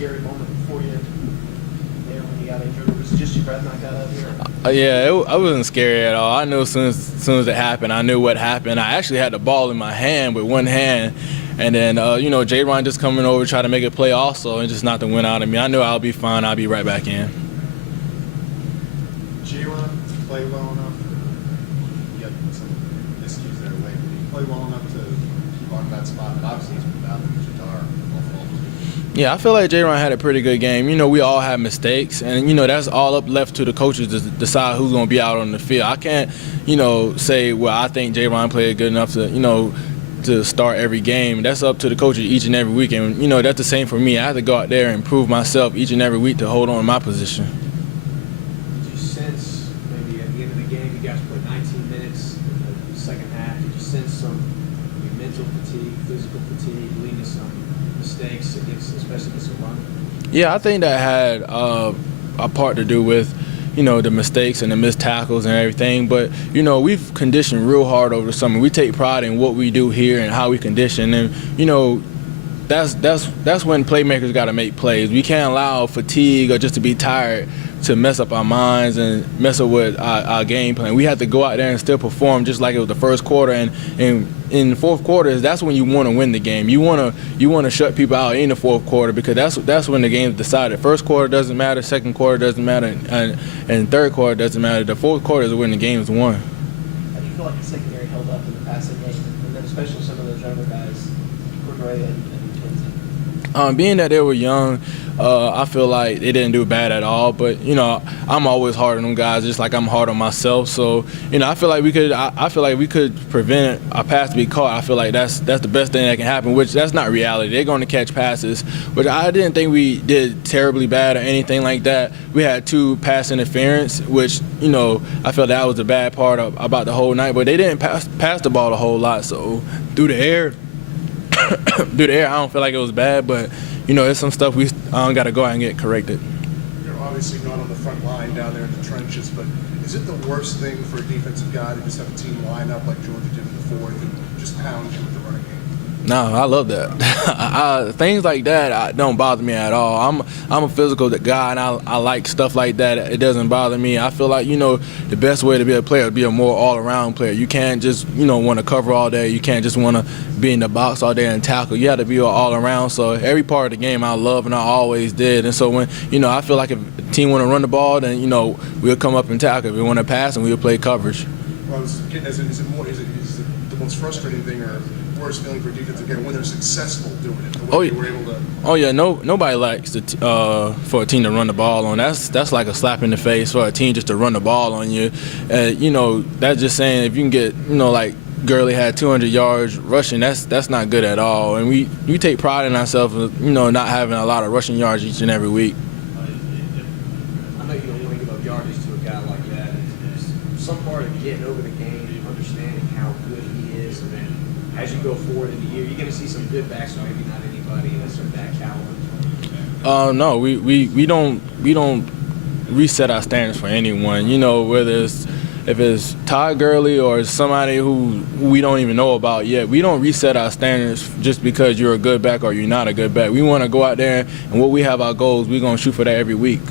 scary moment for you there when you got injured? Or was it just your breath knocked out of you? I wasn't scary at all. I knew as soon as it happened, I knew what happened. I actually had the ball in my hand with one hand. And then, J-Ron just coming over, try to make a play also, and just knocked the wind out of me. I knew I'll be fine. I'll be right back in. J-Ron play well enough. You had some miscues there late. Did he play well enough to keep on that spot? And obviously he's been out with Jadar. Yeah, I feel like J-Ron had a pretty good game. We all have mistakes, and, that's all up left to the coaches to decide who's going to be out on the field. I can't, say, well, I think J-Ron played good enough to start every game. That's up to the coaches each and every week, and, that's the same for me. I have to go out there and prove myself each and every week to hold on to my position. Did you sense, maybe at the end of the game, you guys played 19 minutes in the second half, did you sense some mental fatigue, physical fatigue, leading to some mistakes, especially against the run? Yeah, I think that had a part to do with, the mistakes and the missed tackles and everything. But, we've conditioned real hard over the summer. We take pride in what we do here and how we condition. And, that's when playmakers got to make plays. We can't allow fatigue or just to be tired to mess up our minds and mess up with our game plan. We have to go out there and still perform just like it was the first quarter. And in the fourth quarter, that's when you want to win the game. You want to shut people out in the fourth quarter, because that's when the game's decided. First quarter doesn't matter, second quarter doesn't matter, and third quarter doesn't matter. The fourth quarter is when the game is won. How do you feel like the secondary held up in the passing game, and then especially some of those younger guys, Cordray and Twinsie? Being that they were young, I feel like they didn't do bad at all. But I'm always hard on them guys, just like I'm hard on myself. So I feel like we could prevent a pass to be caught. I feel like that's the best thing that can happen. Which that's not reality. They're going to catch passes, but I didn't think we did terribly bad or anything like that. We had 2 pass interference, which I felt that was the bad part about the whole night. But they didn't pass the ball a whole lot. So through the air, I don't feel like it was bad, but it's some stuff we got to go out and get corrected. You're obviously not on the front line down there in the trenches, but is it the worst thing for a defensive guy to just have a team line up like Georgia did in the fourth and just pound you with the running game? No, I love that. Things like that don't bother me at all. I'm a physical guy, and I like stuff like that. It doesn't bother me. I feel like the best way to be a player is be a more all-around player. You can't just want to cover all day. You can't just want to be in the box all day and tackle. You have to be all around. So every part of the game I love, and I always did. And so when I feel like if a team want to run the ball, then we'll come up and tackle. If we want to pass, and we'll play coverage. Well, is it the most frustrating thing or worst feeling for defensive game when they're successful doing it? The way they were able to. Oh yeah, nobody likes for a team to run the ball on. That's like a slap in the face for a team just to run the ball on you. That's just saying if you can get like Gurley had 200 yards rushing, that's not good at all. And we take pride in ourselves, not having a lot of rushing yards each and every week. I know you don't want to give up yardage to a guy like that. It's some part of getting over the game, understanding how good he is, and then as you go forward in the year, you're going to see some good backs, or maybe not anybody that's of that caliber. No, we don't reset our standards for anyone. Whether if it's Todd Gurley or somebody who we don't even know about yet, we don't reset our standards just because you're a good back or you're not a good back. We want to go out there, and what we have our goals, we're going to shoot for that every week.